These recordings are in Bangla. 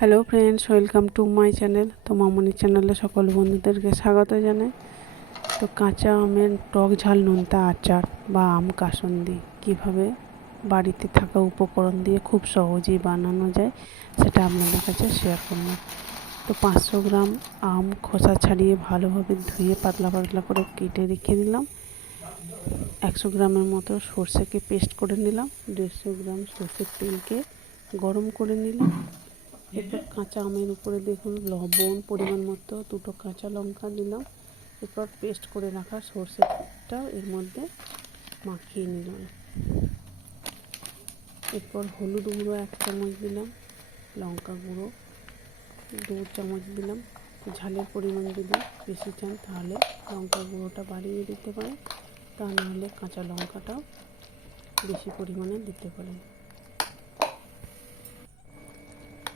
Hello friends welcome to my channel তো মামনি চ্যানেলে সকল বন্ধুদেরকে স্বাগত জানাই। তো কাঁচা আমের টক ঝাল, নোনতা আচার বা আম কাসন্দি কীভাবে বাড়িতে থাকা উপকরণ দিয়ে খুব সহজেই বানানো যায়, সেটা আপনাদের কাছে শেয়ার করলাম তো পাঁচশো গ্রাম আম খোসা ছাড়িয়ে ভালোভাবে ধুয়ে পাতলা পাতলা করে কেটে রেখে দিলাম। একশো গ্রামের মতো সর্ষেকে পেস্ট করে নিলাম। দেড়শো গ্রাম সর্ষের তেলকে গরম করে নিলাম। এরপর কাঁচা আমের উপরে দেখুন, লবণ, পরিমাণ মতো, দুটো কাঁচা লঙ্কা দিলাম এরপর পেস্ট করে রাখা সর্ষেটাও এর মধ্যে মাখিয়ে নিলাম। এরপর হলুদ গুঁড়ো এক চামচ দিলাম, লঙ্কা গুঁড়ো দু চামচ দিলাম। ঝালের পরিমাণ যদি বেশি চান তাহলে লঙ্কা গুঁড়োটা বাড়িয়ে দিতে পারেন, তা নাহলে কাঁচা লঙ্কাটাও বেশি পরিমাণে দিতে পারেন।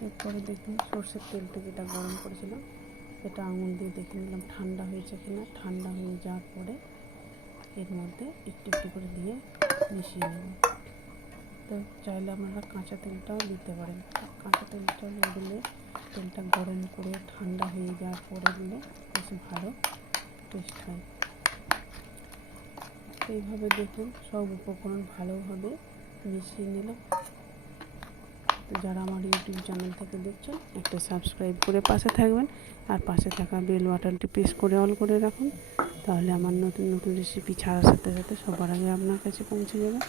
এরপরে দেখুন সর্ষের তেলটা যেটা গরম করেছিলাম সেটা আঙুল দিয়ে দেখে নিলাম ঠান্ডা হয়েছে কিনা। ঠান্ডা হয়ে যাওয়ার পরে এর মধ্যে একটু একটু করে দিয়ে মিশিয়ে নেব। তো চাইলে আপনারা কাঁচা তেলটাও দিতে পারেন। কাঁচা তেলটা দিলে তেলটা গরম করে ঠান্ডা হয়ে যাওয়ার পরে দিলে বেশ ভালো টেস্ট হয়। এইভাবে দেখুন সব উপকরণ ভালোভাবে মিশিয়ে নিলাম। তো যারা আমার ইউটিউব চ্যানেল থেকে দেখছেন, একটা সাবস্ক্রাইব করে পাশে থাকবেন আর পাশে থাকা বেল বাটনটি প্রেস করে অল করে রাখুন, তাহলে আমার নতুন নতুন রেসিপি ছাড়ার সাথে সাথে সবার আগে আপনার কাছে পৌঁছে যাবে।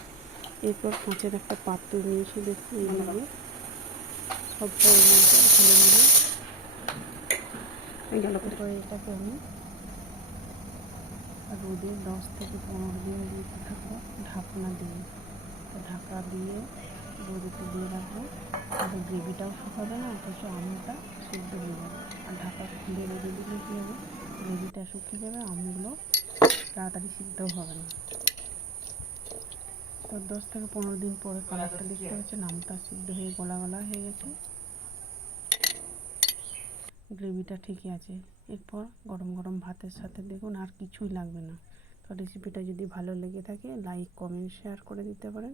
এরপর কাঁচের একটা পাত্র নিয়েছি দেখুন এর মধ্যে ঢেলে এটাকে আমি রোদে দশ থেকে পনেরো দিন ঢাকনা দিয়ে ঢাকা দিয়ে রোদেতে দিয়ে রাখব। তাহলে গ্রেভিটাও শুকাবে না, অথচ আমটা সিদ্ধ হয়ে যাবে। আর ঢাকা খুলে রোদে দিলে কী হবে? গ্রেভিটা শুকিয়ে যাবে, আমগুলো তাড়াতাড়ি সিদ্ধ হবে না। তো দশ থেকে পনেরো দিন পরে কালারটা দেখতে পাচ্ছেন, আমটা সিদ্ধ হয়ে গলা গলা হয়ে গেছে। গ্রেভিটা ঠিকই আছে। এরপর গরম গরম ভাতের সাথে দেখুন আর কিছুই লাগবে না। তো রেসিপিটা যদি ভালো লেগে থাকে লাইক কমেন্ট শেয়ার করে দিতে পারেন।